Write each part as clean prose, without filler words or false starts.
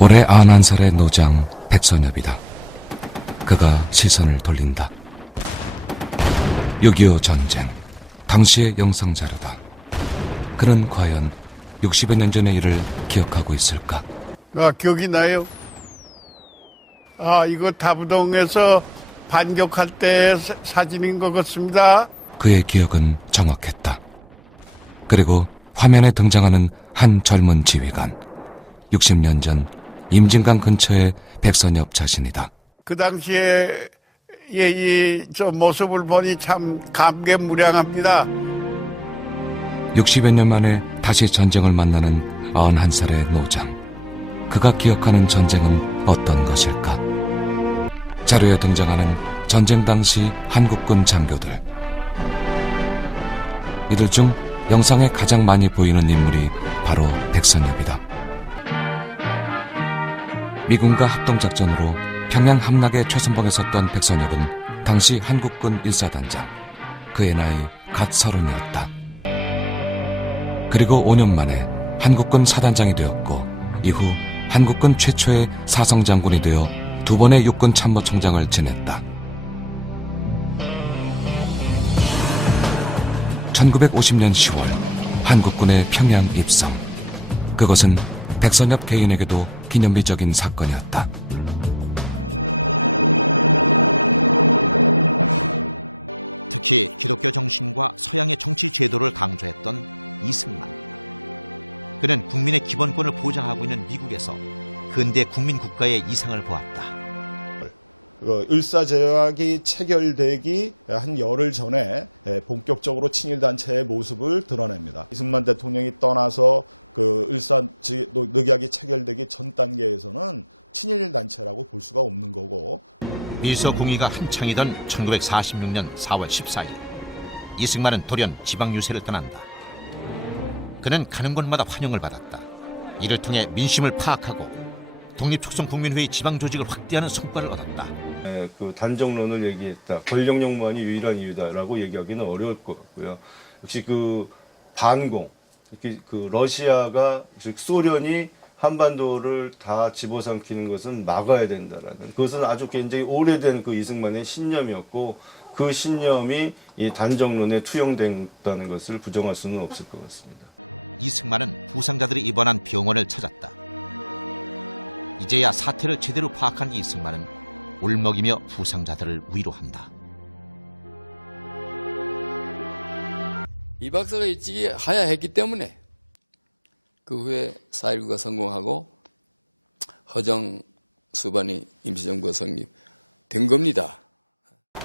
올해 91살의 노장 백선엽이다. 그가 시선을 돌린다. 6.25 전쟁, 당시의 영상자료다. 그는 과연 60여 년 전의 일을 기억하고 있을까? 기억이 나요. 이거 다부동에서 반격할 때 사진인 것 같습니다. 그의 기억은 정확했다. 그리고 화면에 등장하는 한 젊은 지휘관, 60년 전 임진강 근처의 백선엽 자신이다. 그 당시에 저 모습을 보니 참 감개무량합니다. 60여 년 만에 다시 전쟁을 만나는 91살의 노장. 그가 기억하는 전쟁은 어떤 것일까? 자료에 등장하는 전쟁 당시 한국군 장교들. 이들 중 영상에 가장 많이 보이는 인물이 바로 백선엽이다. 미군과 합동작전으로 평양 함락에 최선봉에 섰던 백선엽은 당시 한국군 1사단장. 그의 나이 갓 30이었다. 그리고 5년 만에 한국군 사단장이 되었고 이후 한국군 최초의 사성장군이 되어 2번의 육군 참모총장을 지냈다. 1950년 10월 한국군의 평양 입성. 그것은 백선엽 개인에게도 기념비적인 사건이었다. 미서공의가 한창이던 1946년 4월 14일 이승만은 돌연 지방 유세를 떠난다. 그는 가는 곳마다 환영을 받았다. 이를 통해 민심을 파악하고 독립촉성국민회의 지방 조직을 확대하는 성과를 얻었다. 그 단정론을 얘기했다. 권력용만이 유일한 이유다라고 얘기하기는 어려울 것 같고요. 역시 그 반공, 특히 그 러시아가 즉 소련이 한반도를 다 집어삼키는 것은 막아야 된다라는, 그것은 아주 굉장히 오래된 그 이승만의 신념이었고 그 신념이 이 단정론에 투영됐다는 것을 부정할 수는 없을 것 같습니다.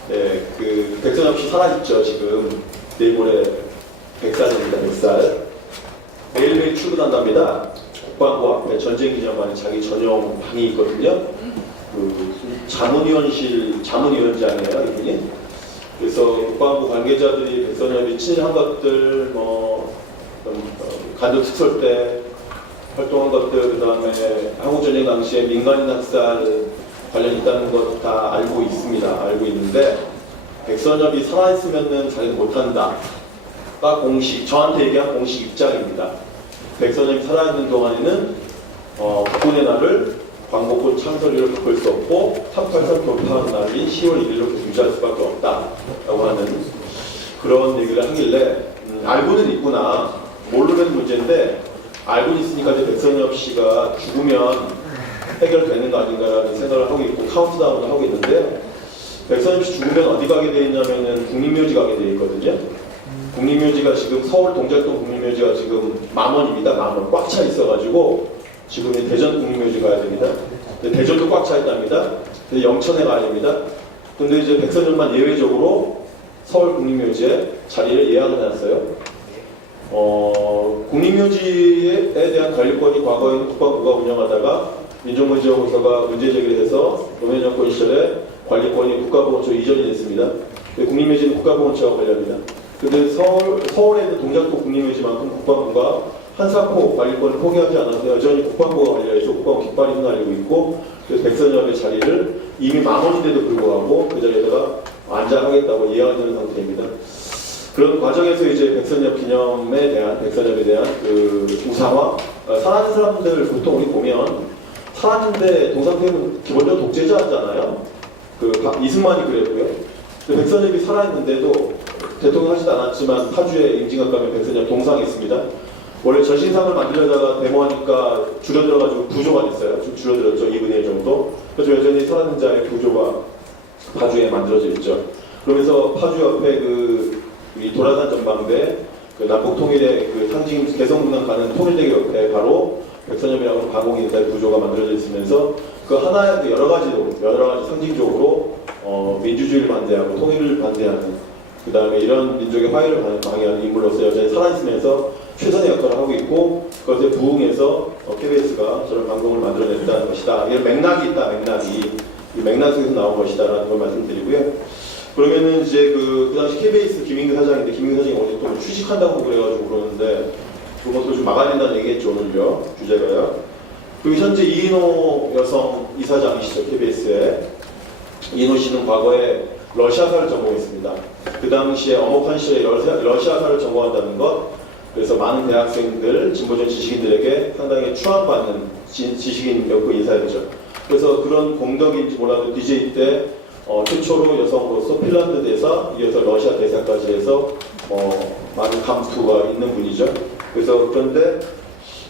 네, 그 백선엽 씨 살아있죠. 지금 내일 모레 100살입니다. 100살. 매일매일 출근한답니다. 국방부 앞에 전쟁기념관에 자기 전용 방이 있거든요. 그 자문위원장이에요, 이분이. 그래서 국방부 관계자들이 백선엽이 친일한 것들, 간도 특설 때 활동한 것들, 그 다음에 한국전쟁 당시에 민간인 학살 관련 있다는 것 다 알고 있습니다. 알고 있는데 백선엽이 살아있으면은 자기는 못한다. 저한테 얘기한 공식 입장입니다. 백선엽이 살아있는 동안에는 국군의 날을 광복군 창설일로 바꿀 수 없고 3.8선 돌파하는 날인 10월 1일로 계속 유지할 수밖에 없다라고 하는 그런 얘기를 하길래 알고는 있구나. 모르는 문제인데 알고 있으니까 이제 백선엽 씨가 죽으면 해결되는 거 아닌가라는 생각을 하고 있고 카운트다운을 하고 있는데, 백선엽 씨 죽으면 어디 가게 돼 있냐면은 국립묘지 가게 돼 있거든요. 국립묘지가 지금 서울 동작동 국립묘지가 지금 10,000원입니다. 10,000원 꽉 차 있어가지고 지금 대전 국립묘지 가야 됩니다. 대전도 꽉 차 있답니다. 영천에 가야 됩니다. 근데 이제 백선엽만 예외적으로 서울 국립묘지에 자리를 예약을 해놨어요. 국립묘지에 대한 관리권이 과거에는 국방부가 운영하다가 민족문제연구소가 문제 제기를 해서 노무현 정권 시절에 관리권이 국가보건처로 이전이 됐습니다. 국립묘지는 국가보건처가 관리합니다. 근데 서울에 있는 동작동 국립묘지만큼 국방부가 한사코 관리권을 포기하지 않아서 여전히 국방부가 관리해서 국방부 깃발이 휘날리고 있고, 그래서 백선엽의 자리를 이미 10,000원인데도 불구하고 그 자리에다가 안장하겠다고 예약을 되는 상태입니다. 그런 과정에서 이제 백선엽 기념에 대한, 백선엽에 대한 그 우상화, 살아있는 사람들 보통 우리 보면 살았는데 동상태는 기본적으로 독재자잖아요. 이승만이 그랬고요. 백선엽이 살아있는데도 대통령 하지도 않았지만 파주에 임진각 가면 백선엽 동상이 있습니다. 원래 전신상을 만들려다가 데모하니까 줄어들어가지고 부조가 됐어요. 좀 줄어들었죠. 2분의 1 정도. 그래서 여전히 살아있는 자의 부조가 파주에 만들어져 있죠. 그러면서 파주 옆에 우리 도라산 전망대 남북 통일의 상징 개성문당 가는 통일대교 옆에 바로 백선엽이라고 가공인사의 구조가 만들어져 있으면서 그 하나의 여러 가지 상징적으로 민주주의를 반대하고 통일을 반대하는 그 다음에 이런 민족의 화해를 방해하는 인물로서 여전히 살아있으면서 최선의 역할을 하고 있고 그것에 부응해서 KBS가 저런 방송을 만들어냈다는 것이다. 이런 맥락이 있다. 이 맥락 속에서 나온 것이다라는 걸 말씀드리고요. 그러면은 이제 그 당시 KBS 김인규 사장인데 김인규 사장이 어제 또 취직한다고 그래가지고 그러는데 그것도 좀 막아야 된다는 얘기했죠 오늘요 주제가요. 그리고 현재 이인호 여성 이사장이시죠 KBS에. 이인호 씨는 과거에 러시아사를 전공했습니다. 그 당시에 엄혹한 시절에 러시아사를 전공한다는 것, 그래서 많은 대학생들, 진보적 지식인들에게 상당히 추앙받는 지식인이었고 인사였죠. 그래서 그런 공덕인지 몰라도 DJ 때 최초로 여성으로서 핀란드 대사, 이어서 러시아 대사까지 해서 많은 감투가 있는 분이죠. 그래서 그런데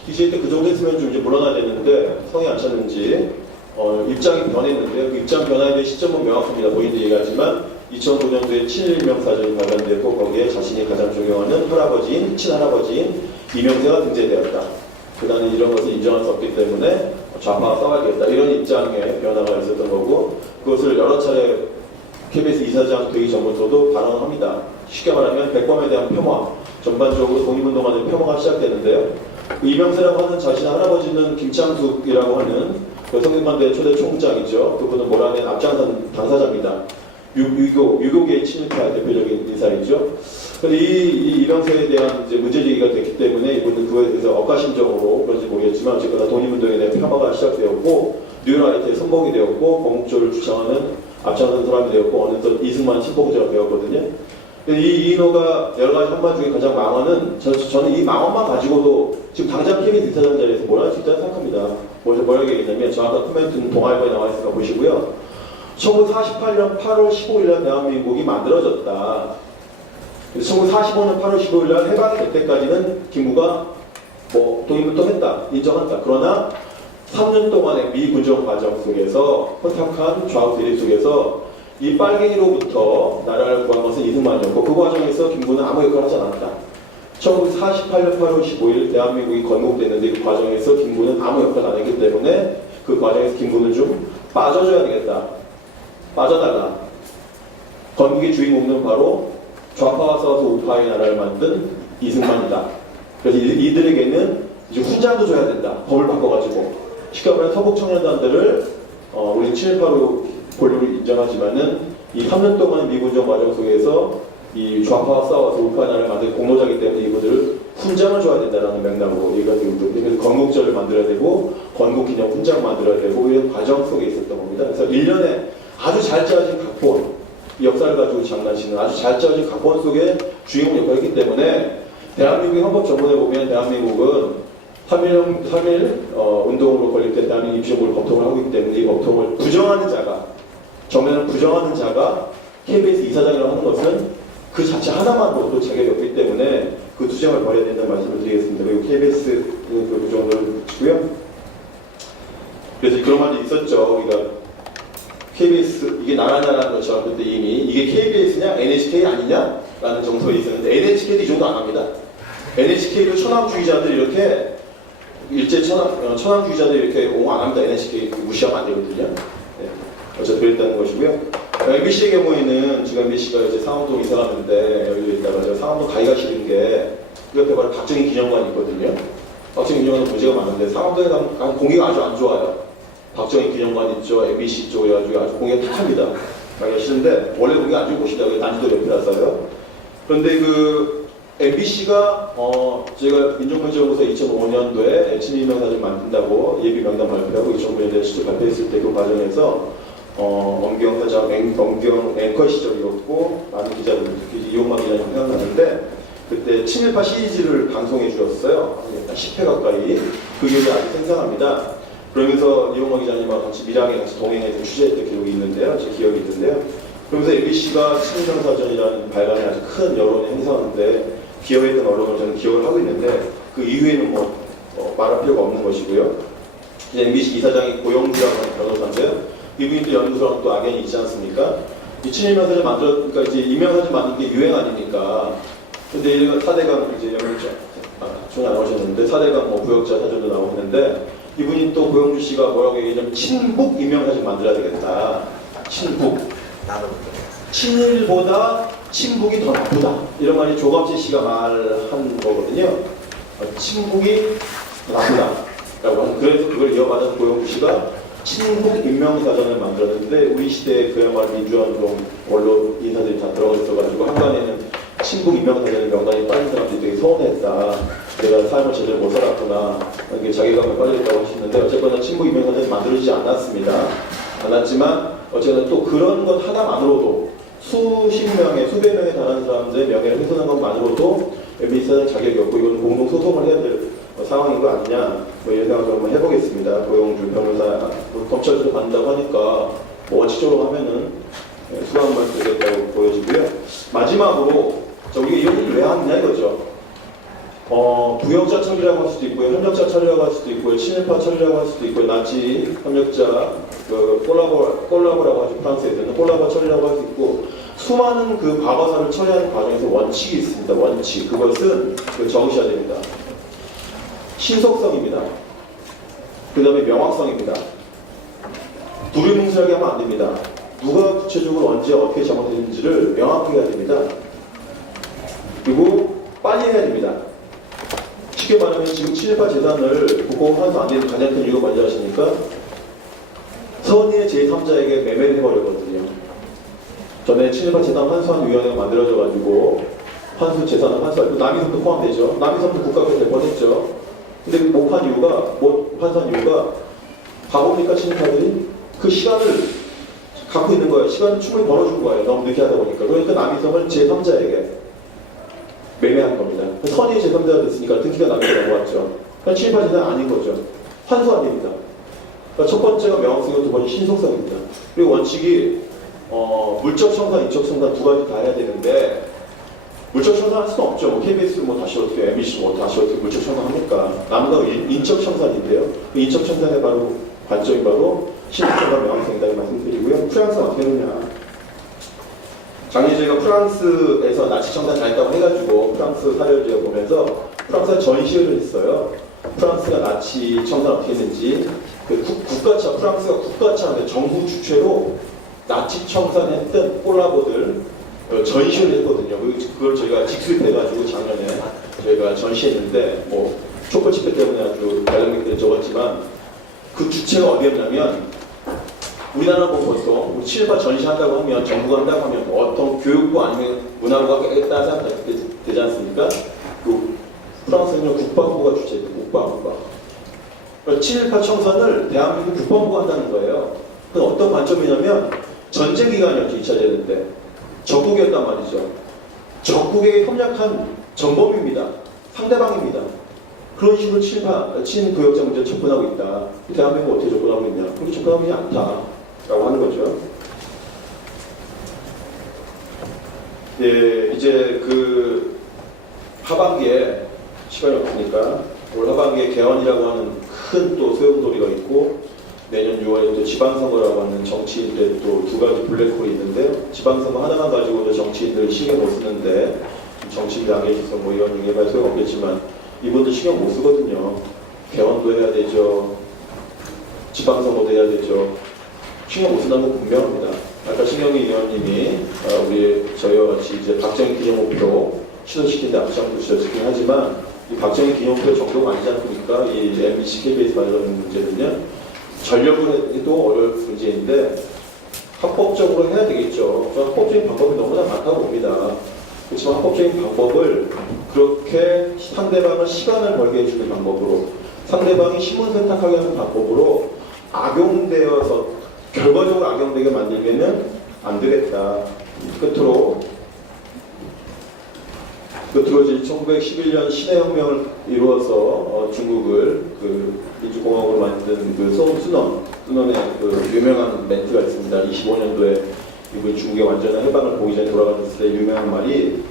DJ 때 그 정도 했으면 좀 이제 물러나야 되는데 성이 안 찼는지 입장이 변했는데요. 그 입장 변화에 대한 시점은 명확합니다. 본인도 얘기하지만 2009년도에 친일명사전이 발간되었고 거기에 자신이 가장 존경하는 친할아버지인 이명세가 등재되었다. 그다음에 이런 것을 인정할 수 없기 때문에 좌파와 싸워야겠다. 이런 입장의 변화가 있었던 거고 그것을 여러 차례 KBS 이사장 되기 전부터도 발언합니다. 쉽게 말하면 백범에 대한 폄하, 전반적으로 독립운동하는 폄하가 시작되는데요. 이명세라고 하는 자신의 할아버지는 김창숙이라고 하는 성균관대 초대 총장이죠. 그분은 모란의 앞장선 당사자입니다. 유교계의 친일파 대표적인 인사이죠. 그런데 이 이명세에 대한 이제 문제제기가 됐기 때문에 이분은 그거에 대해서 억가심적으로 그런지 모르겠지만 어쨌거나 독립운동에 대한 폄하가 시작되었고 뉴라이트에 선봉이 되었고 공국조를 주장하는 앞장선 사람이 되었고 어느덧 이승만 친보자가 되었거든요. 이 이인호가 여러 가지 한반 중에 가장 망언은 저는 이 망언만 가지고도 지금 당장 KBS 이사장 자리에서 뭘 할 수 있다고 생각합니다. 뭐라고 얘기했냐면 저 아까 코멘트는 동아일보에 나와 있으니까 보시고요. 1948년 8월 15일날 대한민국이 만들어졌다. 1945년 8월 15일날 해방이 될 때까지는 김구가 독립운동했다, 인정한다. 그러나 3년 동안의 미군정 과정 속에서 허탁한 좌우 대립 속에서 이 빨갱이로부터 나라를 구한 것은 이승만이었고 그 과정에서 김구는 아무 역할을 하지 않았다. 1948년 8월 15일 대한민국이 건국됐는데 그 과정에서 김구는 아무 역할을 안 했기 때문에 그 과정에서 김구는 좀 빠져줘야 되겠다. 빠져달라. 건국의 주인공은 바로 좌파와 싸워서 우파의 나라를 만든 이승만이다. 그래서 이들에게는 이제 훈장도 줘야 된다. 법을 바꿔가지고. 쉽게 말하면 서북 청년단들을 우리 친일파로 본류를 인정하지만은 이 3년 동안 미군정 과정 속에서 이 좌파와 싸워서 우파의 나라를 만든 공로자이기 때문에 이분들을 훈장을 줘야 된다는 맥락으로 얘기가 되고 있거든요. 그래서 건국절을 만들어야 되고 건국기념 훈장 만들어야 되고 이런 과정 속에 있었던 겁니다. 그래서 1년에 아주 잘 짜진 각본, 이 역사를 가지고 장난치는 아주 잘 짜진 각본 속에 주인공 역할을 했기 때문에 대한민국의 헌법 전문에 보면 대한민국은 3.1 운동으로 건립된 대한민국 입시법을 법통을 하고 있기 때문에 이 법통을 부정하는 자가, 정면을 부정하는 자가 KBS 이사장이라고 하는 것은 그 자체 하나만으로도 자격이 없기 때문에 그 투쟁을 벌여야 된다는 말씀을 드리겠습니다. 그리고 KBS 그 정도를 붙이고요. 그래서 그런 말도 있었죠. 우리가 KBS 이게 나라냐라는 것처럼 그때 이미 이게 KBS냐 NHK 아니냐 라는 정서에 있었는데 NHK도 이 정도 안 합니다. NHK도 천황주의자들 이렇게 일제 천황주의자들 이렇게 옹호 안 합니다. NHK 무시하면 안 되거든요. 네. 어쨌든 그랬다는 것이고요. MBC의 경우에는 지금 MBC가 이제 상암동 이사 갔는데 여기 있다가 제가 상암동 가기가 싫은 게 그 옆에 바로 박정희 기념관이 있거든요. 박정희 기념관은 문제가 많은데 상암동에 가면 공기가 아주 안 좋아요. 박정희 기념관 있죠, MBC 쪽에 가지고 아주 공기가 탁합니다. 가기가 싫은데 원래 공기가 안 좋은 곳이다. 난지도 옆이라서요. 그런데 그 MBC가 제가 민족문제연구소 2005년도에 친일명사전 만든다고 예비 명단 발표하고 2009년도에 실제 발표했을 때 그 과정에서 엄경 사장, 엄경 앵커 시절이었고 많은 기자들, 특히 이용만 기자님 생각나는데 그때 친일파 시리즈를 방송해 주었어요. 10회 가까이. 그 기억이 아주 생생합니다. 그러면서 이용호 기자님과 같이 밀양에 같이 동행해서 취재했던 기록이 있는데요. 제 기억이 있는데요. 그러면서 MBC가 친일명사전이라는 발간에 아주 큰 여론을 행사하는데 기여했던 언론을 저는 기억을 하고 있는데 그 이후에는 말할 필요가 없는 것이고요. 이제 MBC 이사장이 고영주라고 하는 변호사인데요. 이분이 또 연구소랑 또 악연이 있지 않습니까? 이 친일명사전 그러니까 이제 이명사전 만든 게 유행 아닙니까? 근데 얘가 4대강 이제 전혀 안 오셨는데 4대강 구역자 사전도 나오는데 이분이 또 고영주 씨가 뭐라고 얘기하냐면 친북 이명사전 만들어야 되겠다. 친북. 친일보다 친북이 더 나쁘다. 이런 말이 조갑재 씨가 말한 거거든요. 친북이 나쁘다. 라고 하는, 그래서 그걸 이어받은 고영주 씨가 친북 인명사전을 만들었는데 우리 시대에 그야말로 민주화운동 원로 인사들이 다 들어가 있어가지고 한간에는 친북 인명사전의 명단이 빠진 사람들이 되게 서운했다. 내가 삶을 제대로 못 살았구나. 이게 자괴감에 빠졌다고 하시는데 어쨌거나 친북 인명사전이 만들어지지 않았지만 어쨌거나 또 그런 것 하나만으로도 수십 명의 수백 명에 달하는 사람들의 명예를 훼손한 것만으로도 MBC사는 자격이 없고 이건 공동 소송을 해야 될 상황인 거 아니냐, 이런 생각을 한번 해보겠습니다. 고영주 변호사 검찰에서 받는다고 하니까 원칙적으로 하면은 수강만 되겠다고 보여지고요. 마지막으로 우리가 이런 일을 왜 하느냐 이거죠. 부역자 처리라고 할 수도 있고요, 협력자 처리라고 할 수도 있고요, 친일파 처리라고 할 수도 있고요, 나치 협력자 콜라보라고 하죠. 프랑스에서는 콜라보 처리라고 할 수 있고, 수많은 그 과거사를 처리하는 과정에서 원칙이 있습니다. 원칙. 그것은 적으셔야 됩니다. 신속성입니다. 그 다음에 명확성입니다. 두리뭉실하게 하면 안 됩니다. 누가 구체적으로 언제 어떻게 잘못했는지를 명확하게 해야 됩니다. 그리고 빨리 해야 됩니다. 쉽게 말하면 지금 친일파 재산을 복권 환수 안 되는 가장 큰 이유가 뭔지 아십니까? 선의의 제3자에게 매매를 해버렸거든요. 전에 친일파 재산 환수한 위원회가 만들어져가지고 환수 재산을 환수하고 남이섬도 포함되죠. 남이섬도 국가가 될 뻔했죠. 근데 못 환수한 이유가 바보니까 친일파들이 그 시간을 갖고 있는 거예요. 시간을 충분히 벌어준 거예요. 너무 늦게 하다 보니까. 그러니까 남이섬을 제3자에게 매매한 겁니다. 선의의 제3자가 됐으니까 등기가 남에게 넘어왔죠. 그러니까 친일파 재산 아닌 거죠. 환수 아닙니다. 그러니까 첫 번째가 명확성이고 두 번째 신속성입니다. 그리고 원칙이 물적 청산, 인적 청산 두 가지 다 해야 되는데 물적 청산할 수는 없죠. KBS 다시 어떻게, MBC 다시 어떻게 물적 청산합니까? 남은 인적 청산인데요. 그 인적 청산의 바로 관점이 바로 신속성과 명확성이라고 말씀드리고요. 프랑스는 어떻게 했느냐? 작년에 저희가 프랑스에서 나치 청산 잘했다고 해가지고 프랑스 사례를 제가 보면서 프랑스에 전시회를 했어요. 프랑스가 나치 청산 어떻게 했는지, 국가차, 프랑스가 국가차, 정부 주최로 나치 청산했던 콜라보들 전시를 했거든요. 그걸 저희가 직수입해가지고 작년에 저희가 전시했는데 촛불 집회 때문에 아주 관람객들이 적었지만 그 주체가 어디였냐면 우리나라 보통 친일파 전시한다고 하면 정부가 한다고 하면 어떤 교육부 아니면 문화부가 깨끗한 사람 되지 않습니까? 그 프랑스는 국방부가 주체예요. 국방부가. 친일파 청산을 대한민국 국방부가 한다는 거예요. 그건 어떤 관점이냐면 전쟁 기간이었죠. 2차 대전 때. 적국이었단 말이죠. 적국에 협력한 전범입니다. 상대방입니다. 그런 식으로 친구역자 문제를 접근하고 있다. 대한민국 어떻게 접근하고 있냐? 그렇게 접근하고 있지 않다라고 하는 거죠. 예, 이제 그 하반기에 시간이 없으니까 올 하반기에 개헌이라고 하는 큰 또 소용돌이가 있고 내년 6월에 또 지방선거라고 하는 정치인들의 또 두 가지 블랙홀이 있는데요. 지방선거 하나만 가지고도 정치인들 신경 못 쓰는데 정치인들 안 계셔서 이런 얘기해봐야 소용없겠지만 이분들 신경 못 쓰거든요. 개헌도 해야 되죠. 지방선거도 해야 되죠. 신경 못 쓴다는 건 분명합니다. 아까 신경희 의원님이 저희와 같이 이제 박정희 기념목표 취소시키는데 앞장서 주셨긴 하지만 이 박정희 기념목표 정도가 아니지 않습니까? 이 MBC, KBS 관련 문제는요. 전력을 해도 어려울 문제인데 합법적으로 해야 되겠죠. 저는 합법적인 방법이 너무나 많다고 봅니다. 그렇지만 합법적인 방법을 그렇게 상대방을 시간을 벌게 해주는 방법으로 상대방이 신문 세탁하게 하는 방법으로 악용되어서 결과적으로 악용되게 만들면은 안 되겠다. 끝으로 이제 1911년 신해혁명을 이루어서 중국을 민주공화국으로 만든 그 순원의 그 유명한 멘트가 있습니다. 25년도에 이분 중국의 완전한 해방을 보기 전에 돌아갔을 때 유명한 말이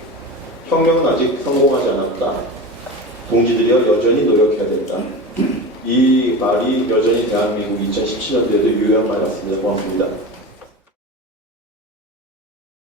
혁명은 아직 성공하지 않았다. 동지들이여 여전히 노력해야 된다. 이 말이 여전히 대한민국 2017년도에도 유효한 말 같습니다. 고맙습니다.